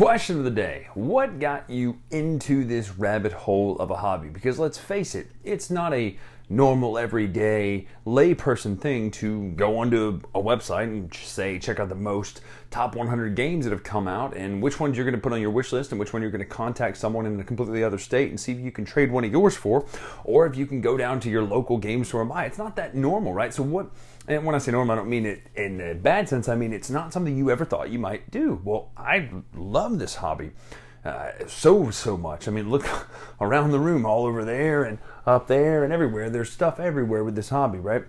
Question of the day. What got you into this rabbit hole of a hobby? Because let's face it, it's not a normal, everyday, layperson thing to go onto a website and say, check out the most top 100 games that have come out and which ones you're going to put on your wish list and which one you're going to contact someone in a completely other state and see if you can trade one of yours for, or if you can go down to your local game store and buy it. It's not that normal, right? So what, and when I say normal, I don't mean it in a bad sense. I mean, it's not something you ever thought you might do. Well, I love this hobby. So much. I mean, look around the room, all over there and up there and everywhere. There's stuff everywhere with this hobby, right?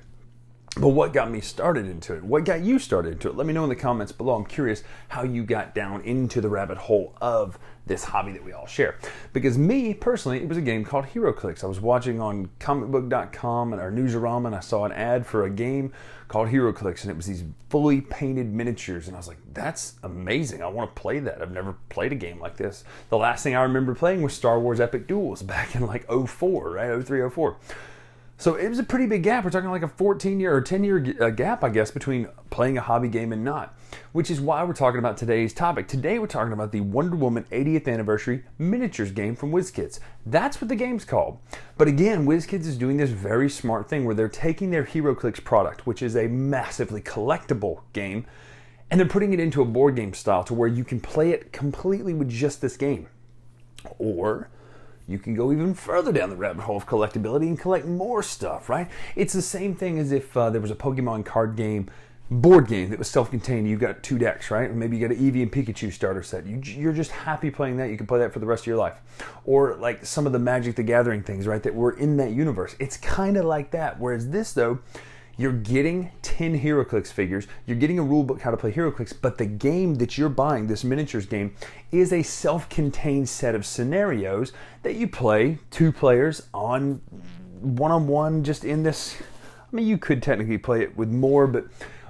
But what got me started into it? What got you started into it? Let me know in the comments below. I'm curious how you got down into the rabbit hole of this hobby that we all share. Because me, personally, it was a game called HeroClix. I was watching on comicbook.com and our Newsarama, and I saw an ad for a game called HeroClix, and it was these fully painted miniatures, and I was like, that's amazing. I want to play that. I've never played a game like this. The last thing I remember playing was Star Wars Epic Duels back in like 04, right? 03, 04. So it was a pretty big gap. We're talking like a 14-year or 10-year gap, I guess, between playing a hobby game and not, which is why we're talking about today's topic. Today we're talking about the Wonder Woman 80th Anniversary Miniatures game from Wizkids. That's what the game's called. But again, Wizkids is doing this very smart thing where they're taking their HeroClix product, which is a massively collectible game, and they're putting it into a board game style to where you can play it completely with just this game. Or you can go even further down the rabbit hole of collectability and collect more stuff, right? It's the same thing as if there was a Pokemon card game, board game that was self-contained. You've got 2 decks, right? Or maybe you got an Eevee and Pikachu starter set. You're just happy playing that. You can play that for the rest of your life. Or like some of the Magic the Gathering things, right, that were in that universe. It's kind of like that. Whereas this, though, you're getting 10 HeroClix figures, you're getting a rule book how to play HeroClix, but the game that you're buying, this miniatures game, is a self-contained set of scenarios that you play 2 players on one-on-one, just in this, I mean, you could technically play it with more, but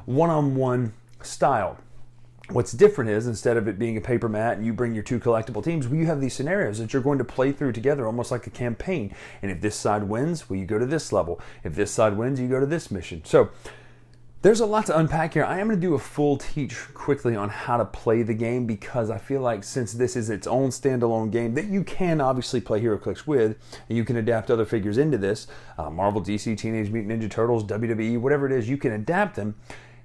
one-on-one style. What's different is, instead of it being a paper mat and you bring your 2 collectible teams, well, you have these scenarios that you're going to play through together, almost like a campaign. And if this side wins, well, you go to this level. If this side wins, you go to this mission. So there's a lot to unpack here. I am going to do a full teach quickly on how to play the game, because I feel like since this is its own standalone game that you can obviously play HeroClix with, and you can adapt other figures into this, Marvel, DC, Teenage Mutant Ninja Turtles, WWE, whatever it is, you can adapt them.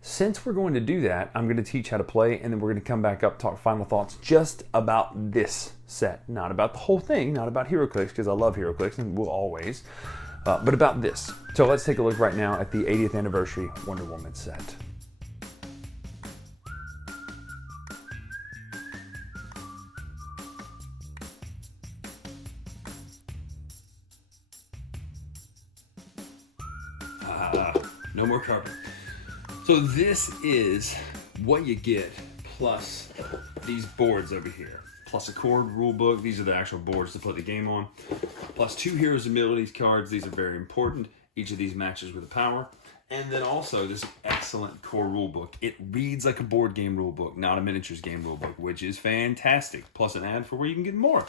Since we're going to do that, I'm going to teach how to play, and then we're going to come back up, talk final thoughts just about this set. Not about the whole thing, not about HeroClix, because I love HeroClix and will always, but about this. So let's take a look right now at the 80th Anniversary Wonder Woman set. No more carpet. So this is what you get, plus these boards over here, plus a core rule book. These are the actual boards to play the game on, plus 2 Heroes Abilities cards. These are very important. Each of these matches with a power. And then also this excellent core rule book. It reads like a board game rule book, not a miniatures game rule book, which is fantastic. Plus an ad for where you can get more.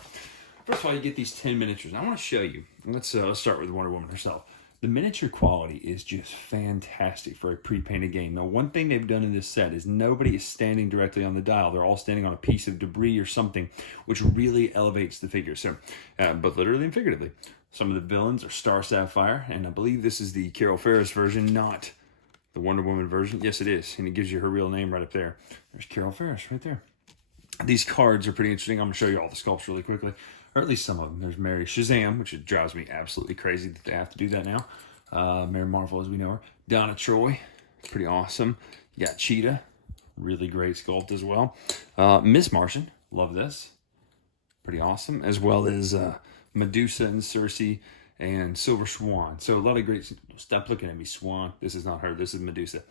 First of all, you get these 10 miniatures. I want to show you. Let's start with Wonder Woman herself. The miniature quality is just fantastic for a pre-painted game. Now, one thing they've done in this set is nobody is standing directly on the dial. They're all standing on a piece of debris or something, which really elevates the figure. So, but literally and figuratively. Some of the villains are Star Sapphire, and I believe this is the Carol Ferris version, not the Wonder Woman version. Yes, it is, and it gives you her real name right up there. There's Carol Ferris right there. These cards are pretty interesting. I'm going to show you all the sculpts really quickly. Or at least some of them. There's Mary Shazam, which drives me absolutely crazy that they have to do that now. Mary Marvel, as we know her. Donna Troy, pretty awesome. You got Cheetah, really great sculpt as well. Miss Martian, love this. Pretty awesome. As well as Medusa and Circe and Silver Swan. So a lot of great, stop looking at me, Swan. This is not her, this is Medusa.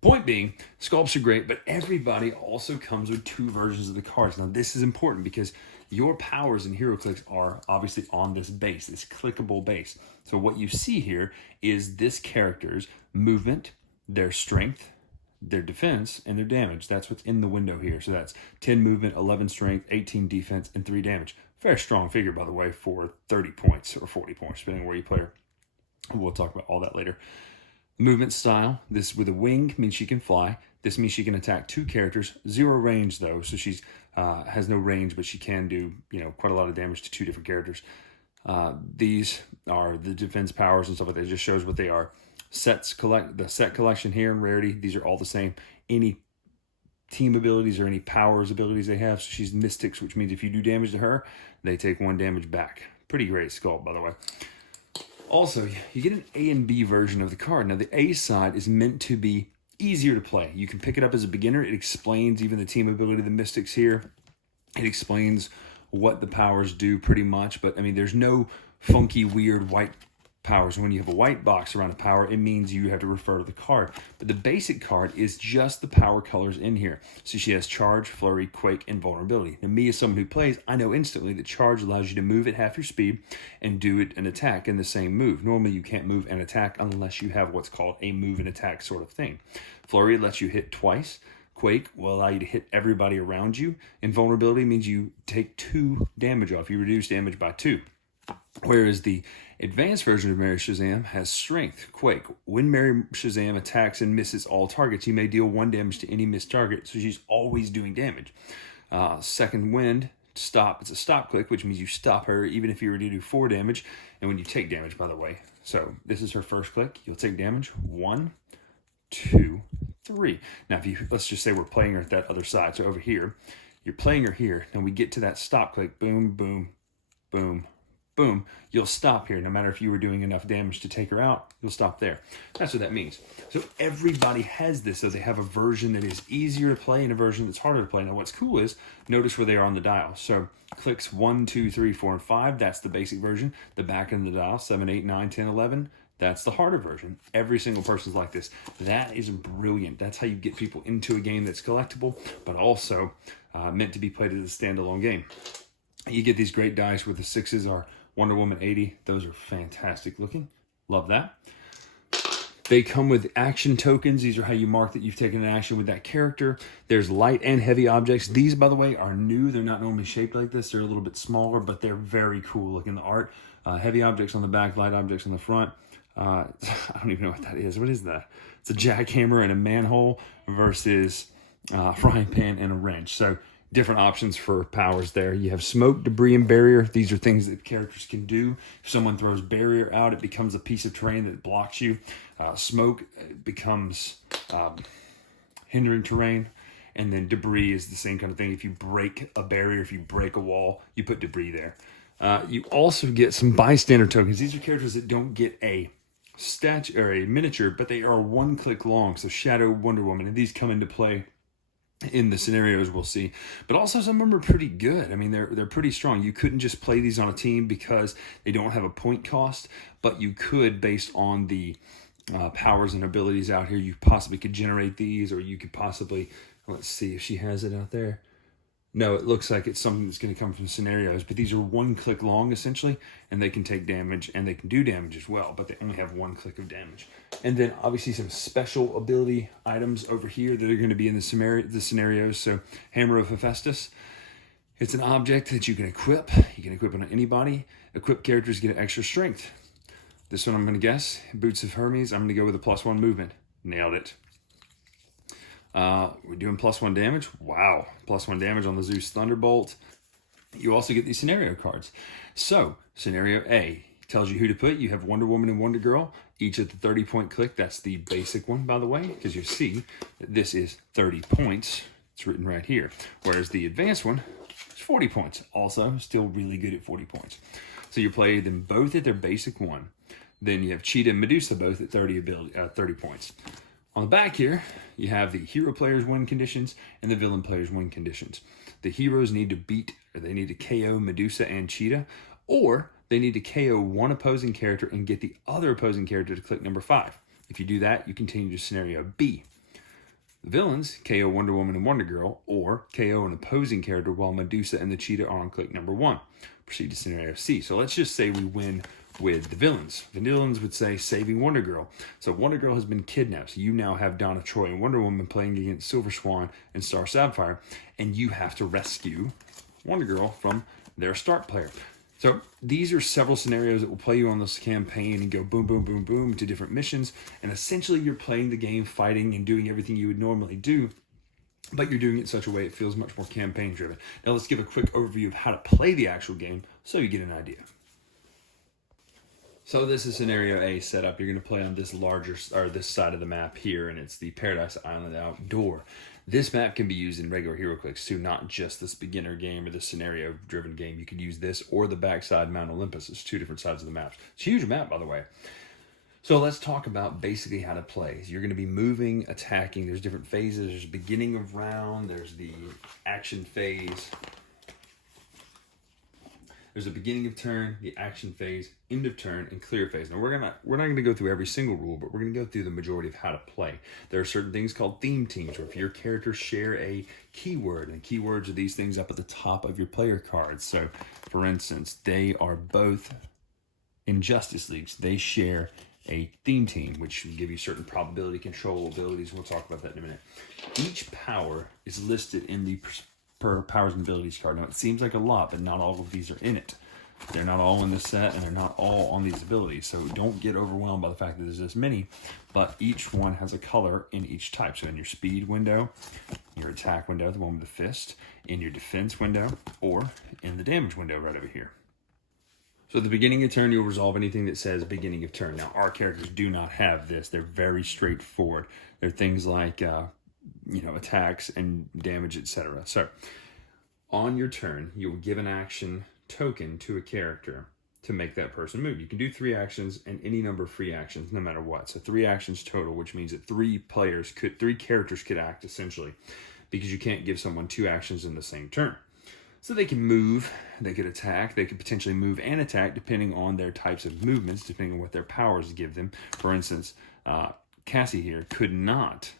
Point being, sculpts are great, but everybody also comes with 2 versions of the cards. Now this is important because your powers in HeroClix are obviously on this base, this clickable base. So what you see here is this character's movement, their strength, their defense, and their damage. That's what's in the window here. So that's 10 movement, 11 strength, 18 defense, and 3 damage. Very strong figure, by the way, for 30 points or 40 points, depending on where you play her. We'll talk about all that later. Movement style, this with a wing means she can fly. This means she can attack 2 characters, 0 range though, so she's has no range, but she can do, you know, quite a lot of damage to 2 different characters. These are the defense powers and stuff like that. It just shows what they are. The set collection here in rarity, these are all the same. Any team abilities or any powers abilities they have. So she's Mystics, which means if you do damage to her, they take 1 damage back. Pretty great sculpt, by the way. Also, you get an A and B version of the card. Now, the A side is meant to be easier to play. You can pick it up as a beginner. It explains even the team ability of the Mystics here. It explains what the powers do pretty much. But, I mean, there's no funky, weird white powers. When you have a white box around a power, it means you have to refer to the card. But the basic card is just the power colors in here. So she has Charge, Flurry, Quake, and Vulnerability. Now, me as someone who plays, I know instantly that Charge allows you to move at half your speed and do it an attack in the same move. Normally, you can't move and attack unless you have what's called a move and attack sort of thing. Flurry lets you hit twice. Quake will allow you to hit everybody around you. And Vulnerability means you take 2 damage off. You reduce damage by 2. Whereas the advanced version of Mary Shazam has Strength, Quake. When Mary Shazam attacks and misses all targets, you may deal 1 damage to any missed target, so she's always doing damage. Second Wind, Stop. It's a stop click, which means you stop her even if you were to do 4 damage, and when you take damage, by the way. So this is her first click. You'll take damage. 1, 2, 3. Now, let's just say we're playing her at that other side. So over here, you're playing her here. Now we get to that stop click. Boom, boom, boom, boom, you'll stop here. No matter if you were doing enough damage to take her out, you'll stop there. That's what that means. So everybody has this, so they have a version that is easier to play and a version that's harder to play. Now what's cool is, notice where they are on the dial. So clicks 1, 2, 3, 4, and 5, that's the basic version. The back end of the dial, 7, 8, 9, 10, 11, that's the harder version. Every single person's like this. That is brilliant. That's how you get people into a game that's collectible, but also meant to be played as a standalone game. You get these great dice where the 6s are Wonder Woman 80. Those are fantastic looking. Love that. They come with action tokens. These are how you mark that you've taken an action with that character. There's light and heavy objects. These, by the way, are new. They're not normally shaped like this. They're a little bit smaller, but they're very cool looking. The art, heavy objects on the back, light objects on the front. I don't even know what that is. What is that? It's a jackhammer and a manhole versus frying pan and a wrench. So different options for powers there. You have smoke, debris, and barrier. These are things that characters can do. If someone throws barrier out, it becomes a piece of terrain that blocks you. Smoke becomes hindering terrain. And then debris is the same kind of thing. If you break a barrier, if you break a wall, you put debris there. You also get some bystander tokens. These are characters that don't get a statue or a miniature, but they are 1 click long. So Shadow, Wonder Woman, and these come into play in the scenarios we'll see. But also some of them are pretty good. I mean, they're pretty strong. You couldn't just play these on a team because they don't have a point cost, but you could, based on the powers and abilities out here, you possibly could generate these, or you could possibly, let's see if she has it out there. No, it looks like it's something that's going to come from scenarios, but these are 1 click long essentially, and they can take damage and they can do damage as well, but they only have 1 click of damage. And then obviously some special ability items over here that are going to be in the scenarios. So Hammer of Hephaestus, it's an object that you can equip. You can equip it on anybody. Equipped characters get extra strength. This one I'm going to guess, Boots of Hermes, I'm going to go with a +1 movement. Nailed it. We're doing +1 damage. Wow. +1 damage on the Zeus Thunderbolt. You also get these scenario cards. So, scenario A tells you who to put. You have Wonder Woman and Wonder Girl, each at the 30-point click. That's the basic one, by the way, because you see that this is 30 points. It's written right here. Whereas the advanced one is 40 points. Also, still really good at 40 points. So you play them both at their basic one. Then you have Cheetah and Medusa both at 30 points. On the back here, you have the hero players win conditions and the villain players win conditions. The heroes need to beat, or they need to KO Medusa and Cheetah, or they need to KO one opposing character and get the other opposing character to click number 5. If you do that, you continue to scenario B. The villains KO Wonder Woman and Wonder Girl, or KO an opposing character while Medusa and the Cheetah are on click number 1. Proceed to scenario C. So let's just say we win with the villains. The villains would say saving Wonder Girl. So Wonder Girl has been kidnapped. So you now have Donna Troy and Wonder Woman playing against Silver Swan and Star Sapphire, and you have to rescue Wonder Girl from their start player. So these are several scenarios that will play you on this campaign and go boom, boom, boom, boom to different missions. And essentially you're playing the game, fighting and doing everything you would normally do, but you're doing it in such a way it feels much more campaign driven. Now let's give a quick overview of how to play the actual game so you get an idea. So this is scenario A setup. You're going to play on this this side of the map here, and it's the Paradise Island Outdoor. This map can be used in regular HeroClix too, not just this beginner game or this scenario-driven game. You could use this or the backside Mount Olympus. It's two different sides of the maps. It's a huge map, by the way. So let's talk about basically how to play. You're going to be moving, attacking. There's different phases. There's beginning of round. There's the action phase. There's a beginning of turn, the action phase, end of turn, and clear phase. Now we're not going to go through every single rule, but we're going to go through the majority of how to play. There are certain things called theme teams, where if your characters share a keyword, and keywords are these things up at the top of your player cards. So, for instance, they are both in Justice Leagues. They share a theme team, which will give you certain probability control abilities. We'll talk about that in a minute. Each power is listed in the per powers and abilities card. Now it seems like a lot, but not all of these are in it. They're not all in the set, and they're not all on these abilities. So don't get overwhelmed by the fact that there's this many, but each one has a color in each type. So in your speed window, your attack window, the one with the fist, in your defense window, or in the damage window right over here. So at the beginning of turn, you'll resolve anything that says beginning of turn. Now our characters do not have this. They're very straightforward. They're things like attacks and damage, etc. So on your turn, you will give an action token to a character to make that person move. You can do 3 actions and any number of free actions, no matter what. So 3 actions total, which means that 3 characters could act essentially, because you can't give someone 2 actions in the same turn. So they can move, they could attack, they could potentially move and attack depending on their types of movements, depending on what their powers give them. For instance, Cassie here could not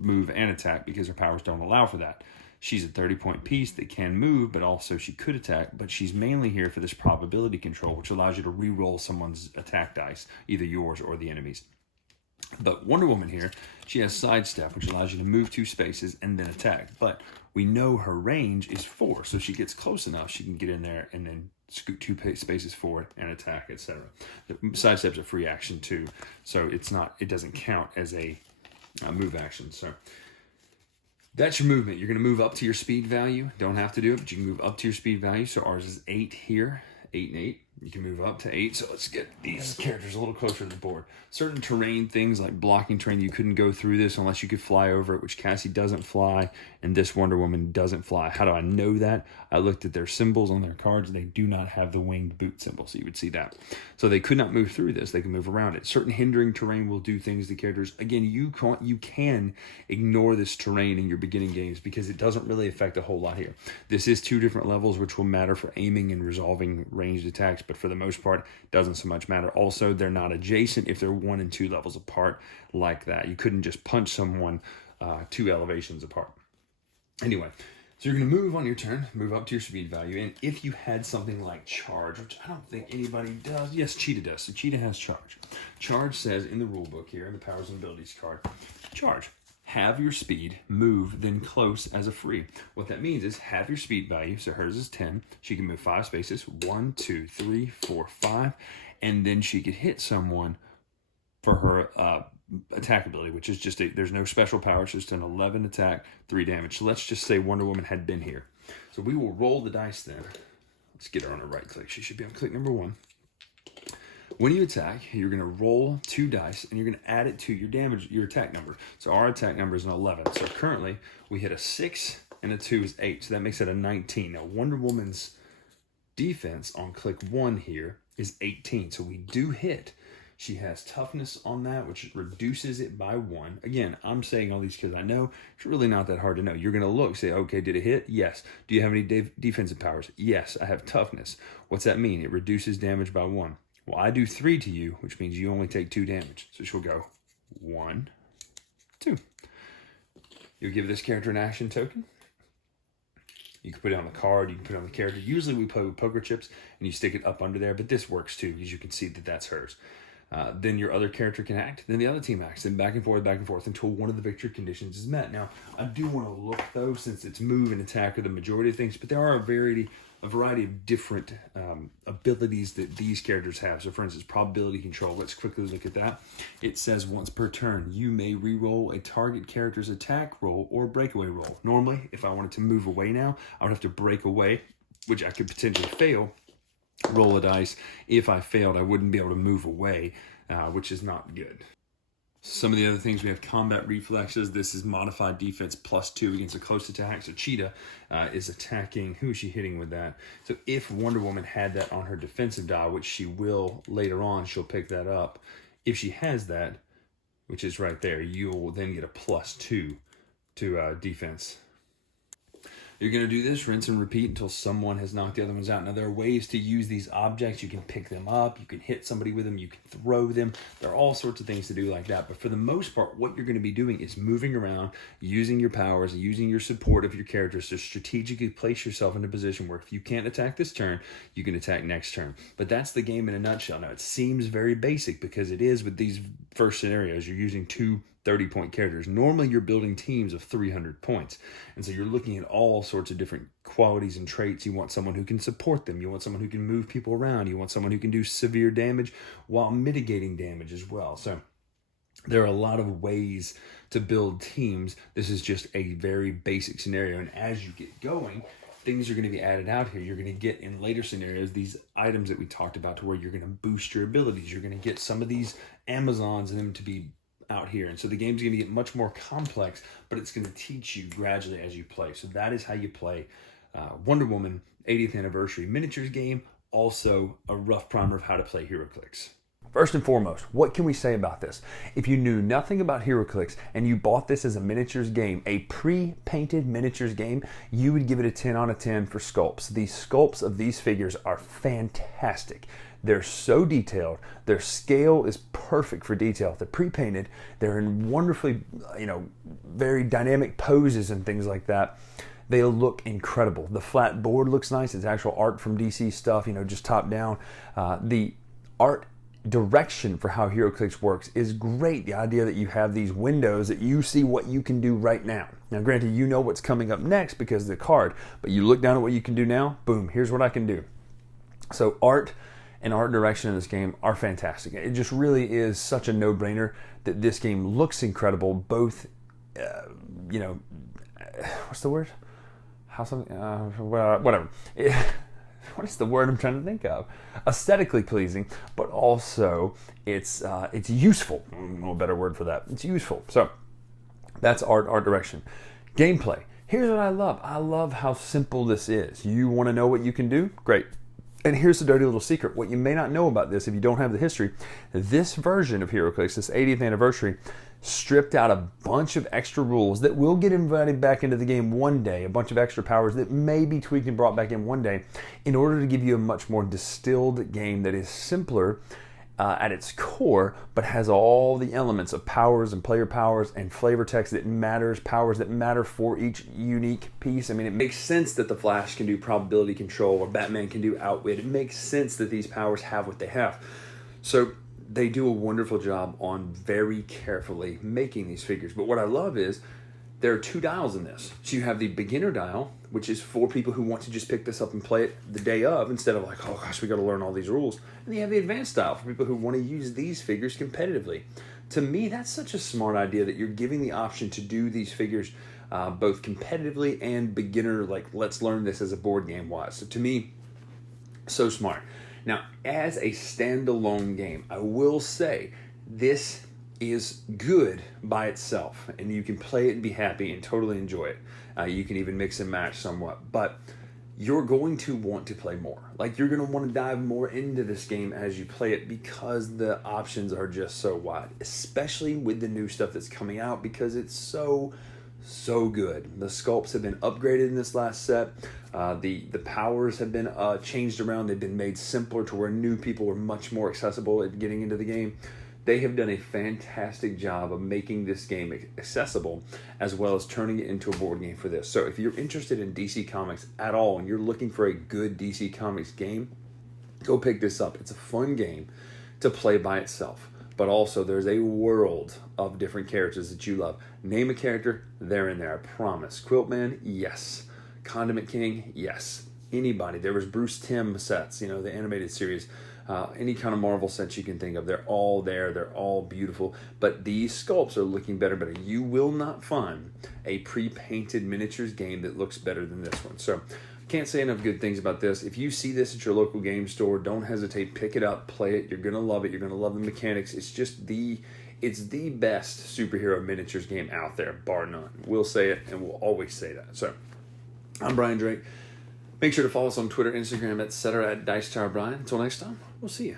move and attack because her powers don't allow for that. She's a 30-point piece that can move, but also she could attack, but she's mainly here for this probability control, which allows you to re-roll someone's attack dice, either yours or the enemy's. But Wonder Woman here, she has sidestep, which allows you to move 2 spaces and then attack. But we know her range is 4, so she gets close enough, she can get in there and then scoot 2 spaces forward and attack, etc. Sidestep's a free action too, so it doesn't count as a move action. So that's your movement. You're going to move up to your speed value. Don't have to do it, but you can move up to your speed value. So ours is 8 here, 8 and 8. You can move up to 8. So let's get these characters a little closer to the board. Certain terrain things like blocking terrain, you couldn't go through this unless you could fly over it, which Cassie doesn't fly, and this Wonder Woman doesn't fly. How do I know that? I looked at their symbols on their cards. They do not have the winged boot symbol, so you would see that. So they could not move through this. They can move around it. Certain hindering terrain will do things to characters. Again, you can ignore this terrain in your beginning games because it doesn't really affect a whole lot here. This is 2 different levels, which will matter for aiming and resolving ranged attacks, but for the most part, doesn't so much matter. Also, they're not adjacent if they're 1 and 2 levels apart like that. You couldn't just punch someone 2 elevations apart. Anyway, so you're going to move on your turn, move up to your speed value, and if you had something like charge, which I don't think anybody does, yes, Cheetah does. So Cheetah has charge. Charge says in the rule book here, in the powers and abilities card, charge. Have your speed, move, then close as a free. What that means is have your speed value, so hers is 10. She can move 5 spaces, 1, 2, 3, 4, 5, and then she could hit someone for her attack ability, which is just there's no special power. It's just an 11 attack, 3 damage. So let's just say Wonder Woman had been here. So we will roll the dice then. Let's get her on a right click. She should be on click number 1. When you attack, you're going to roll 2 dice, and you're going to add it to your attack number. So our attack number is an 11. So currently, we hit a 6, and a 2 is 8. So that makes it a 19. Now, Wonder Woman's defense on click 1 here is 18. So we do hit. She has toughness on that, which reduces it by 1. Again, I'm saying all these because I know it's really not that hard to know. You're going to look, say, okay, did it hit? Yes. Do you have any defensive powers? Yes, I have toughness. What's that mean? It reduces damage by 1. Well, I do 3 to you, which means you only take 2 damage. So she'll go 1, 2. You'll give this character an action token. You can put it on the card, you can put it on the character. Usually we play with poker chips and you stick it up under there, but this works too, because you can see that that's hers. Then your other character can act, then the other team acts, and back and forth until one of the victory conditions is met. Now, I do want to look, though, since it's move and attack are the majority of things, but there are a variety of different abilities that these characters have. So, for instance, probability control. Let's quickly look at that. It says once per turn, you may re-roll a target character's attack roll or breakaway roll. Normally, if I wanted to move away now, I would have to break away, which I could potentially fail, roll a dice. If I failed, I wouldn't be able to move away, which is not good. Some of the other things, we have combat reflexes. This is modified defense +2 against a close attack. So Cheetah is attacking. Who is she hitting with that? So if Wonder Woman had that on her defensive die, which she will later on, she'll pick that up. If she has that, which is right there, you'll then get a +2 to defense. You're going to do this, rinse and repeat until someone has knocked the other ones out. Now, there are ways to use these objects. You can pick them up. You can hit somebody with them. You can throw them. There are all sorts of things to do like that. But for the most part, what you're going to be doing is moving around, using your powers, using your support of your characters to strategically place yourself in a position where if you can't attack this turn, you can attack next turn. But that's the game in a nutshell. Now, it seems very basic because it is with these first scenarios. You're using two 30-point characters. Normally you're building teams of 300 points. And so you're looking at all sorts of different qualities and traits. You want someone who can support them. You want someone who can move people around. You want someone who can do severe damage while mitigating damage as well. So there are a lot of ways to build teams. This is just a very basic scenario. And as you get going, things are going to be added out here. You're going to get in later scenarios these items that we talked about to where you're going to boost your abilities. You're going to get some of these Amazons and them to be out here. And so the game's going to get much more complex, but it's going to teach you gradually as you play. So that is how you play Wonder Woman 80th Anniversary Miniatures game. Also a rough primer of how to play HeroClix. First and foremost, what can we say about this? If you knew nothing about HeroClix and you bought this as a miniatures game, a pre-painted miniatures game, you would give it a 10 out of 10 for sculpts. These sculpts of these figures are fantastic. They're so detailed. Their scale is perfect for detail. They're pre-painted. They're in wonderfully, very dynamic poses and things like that. They look incredible. The flat board looks nice. It's actual art from DC stuff, just top down. The art direction for how HeroClix works is great. The idea that you have these windows that you see what you can do right now. Now, granted, you know what's coming up next because of the card, but you look down at what you can do now, boom, here's what I can do. So art and art direction in this game are fantastic. It just really is such a no-brainer that this game looks incredible, both, what's the word? Whatever. What is the word I'm trying to think of? Aesthetically pleasing, but also it's useful. No better word for that. It's useful. So that's art direction. Gameplay. Here's what I love. I love how simple this is. You want to know what you can do? Great. And here's the dirty little secret. What you may not know about this if you don't have the history, this version of HeroClix, this 80th anniversary, stripped out a bunch of extra rules that will get invited back into the game one day, a bunch of extra powers that may be tweaked and brought back in one day in order to give you a much more distilled game that is simpler at its core, but has all the elements of powers and player powers and flavor text that matters, powers that matter for each unique piece. I mean, it makes sense that the Flash can do probability control or Batman can do outwit. It makes sense that these powers have what they have. So they do a wonderful job on very carefully making these figures. But what I love is there are two dials in this. So you have the beginner dial, which is for people who want to just pick this up and play it the day of instead of like, oh gosh, we got to learn all these rules. And then you have the advanced dial for people who want to use these figures competitively. To me, that's such a smart idea that you're giving the option to do these figures both competitively and beginner, like let's learn this as a board game wise. So to me, so smart. Now, as a standalone game, I will say this is good by itself, and you can play it and be happy and totally enjoy it. You can even mix and match somewhat, but you're going to want to play more. Like, you're going to want to dive more into this game as you play it because the options are just so wide, especially with the new stuff that's coming out because it's so good. The sculpts have been upgraded in this last set. The powers have been changed around. They've been made simpler to where new people are much more accessible at getting into the game. They have done a fantastic job of making this game accessible as well as turning it into a board game for this. So if you're interested in DC Comics at all and you're looking for a good DC Comics game, go pick this up. It's a fun game to play by itself. But also there's a world of different characters that you love. Name a character, they're in there, I promise. Quiltman, yes. Condiment King, yes. Anybody. There was Bruce Timm sets, you know, the animated series. Any kind of Marvel sets you can think of. They're all there. They're all beautiful. But these sculpts are looking better. You will not find a pre-painted miniatures game that looks better than this one. So can't say enough good things about this. If you see this at your local game store, don't hesitate. Pick it up. Play it. You're going to love it. You're going to love the mechanics. It's the best superhero miniatures game out there, bar none. We'll say it, and we'll always say that. So I'm Brian Drake. Make sure to follow us on Twitter, Instagram, etc. at Dice Tower Brian. Until next time, we'll see you.